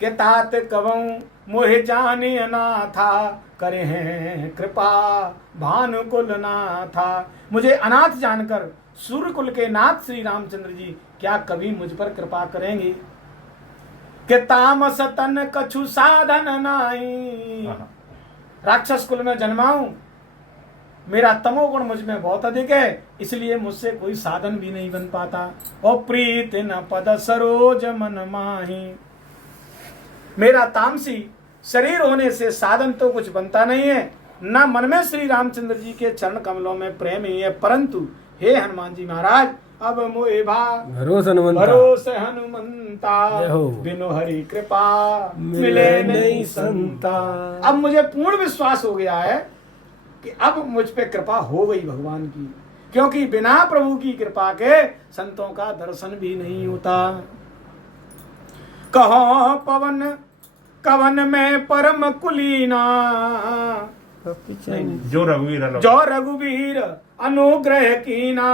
के तात कवऊं मोहे जाने अनाथा करे हैं कृपा भानु कुल नाथा। मुझे अनाथ जानकर सूर्य कुल के नाथ श्री रामचंद्र जी क्या कभी मुझ पर कृपा करेंगे? कि तामस तन कछु साधन नाई, राक्षस कुल में जन्माऊं, मेरा तमोगुण मुझ में बहुत अधिक है, इसलिए मुझसे कोई साधन भी नहीं बन पाता। और प्रीत न पद सरोज मन माही, मेरा तामसी शरीर होने से साधन तो कुछ बनता नहीं है, न मन में श्री रामचंद्र जी के चरण कमलों में प्रेम ही है। परंतु हे हनुमान जी महाराज, अब मोए भरोस हनुमंता बिनु हरि कृपा मिले नहीं संता। अब मुझे पूर्ण विश्वास हो गया है कि अब मुझ पे कृपा हो गई भगवान की, क्योंकि बिना प्रभु की कृपा के संतों का दर्शन भी नहीं होता। कहो पवन कवन में परम कुलीना, जो रघुवीर अनुग्रह कीना,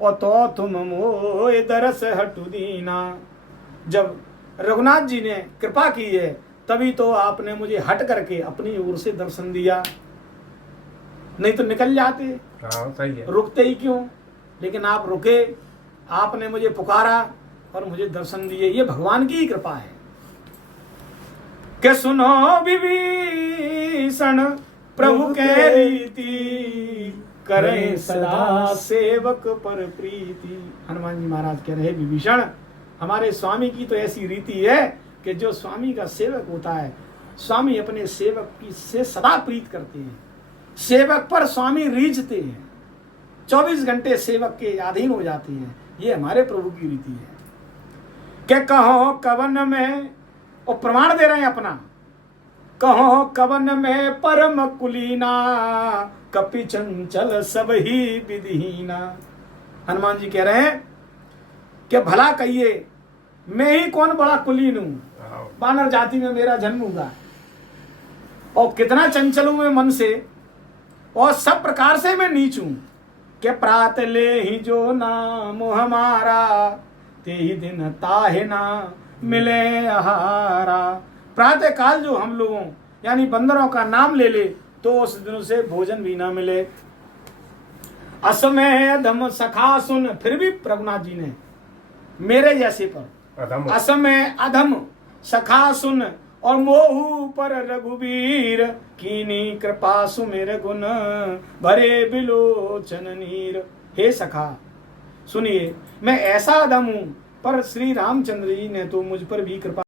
और तो तुम मोए दरस हटु दीना। जब रघुनाथ जी ने कृपा की है तभी तो आपने मुझे हट करके अपनी ओर से दर्शन दिया, नहीं तो निकल जाते। सही है। रुकते ही क्यों? लेकिन आप रुके, आपने मुझे पुकारा और मुझे दर्शन दिए, ये भगवान की ही कृपा है। के सुनो विभीषण प्रभु के रीति, करें सदा सेवक पर प्रीति। हनुमान जी महाराज कह रहे विभीषण, हमारे स्वामी की तो ऐसी रीति है कि जो स्वामी का सेवक होता है, स्वामी अपने सेवक की से सदा प्रीत करते हैं, सेवक पर स्वामी रीझते हैं, 24 घंटे सेवक के अधीन हो जाते हैं। ये हमारे प्रभु की रीति है। क्या कहो कवन में, और प्रमाण दे रहे हैं अपना, कहो कवन में परम कुलीना, कपि चंचल सब ही विधिहीना। हनुमान जी कह रहे हैं कि भला कहिए मैं ही कौन बड़ा कुलीन हूं, वानर जाति में मेरा जन्म हुआ, और कितना चंचल हूं मैं मन से, और सब प्रकार से मैं नीच हूं। के प्रात ले ही जो नाम हमारा, ते ही दिन ताहे ना मिले आहारा। प्रातः काल जो हम लोगों यानी बंदरों का नाम ले ले तो उस दिन से भोजन भी ना मिले। असमय अधम सखा सुन, फिर भी रघुनाथ जी ने मेरे जैसे पर असमय अधम सखा सुन, और मोहू पर रघुवीर, कीनी कृपा सुमिर गुण भरे बिलोचन नीर। हे सखा सुनिए, मैं ऐसा अधम हूं, पर श्री रामचंद्र जी ने तो मुझ पर भी कृपा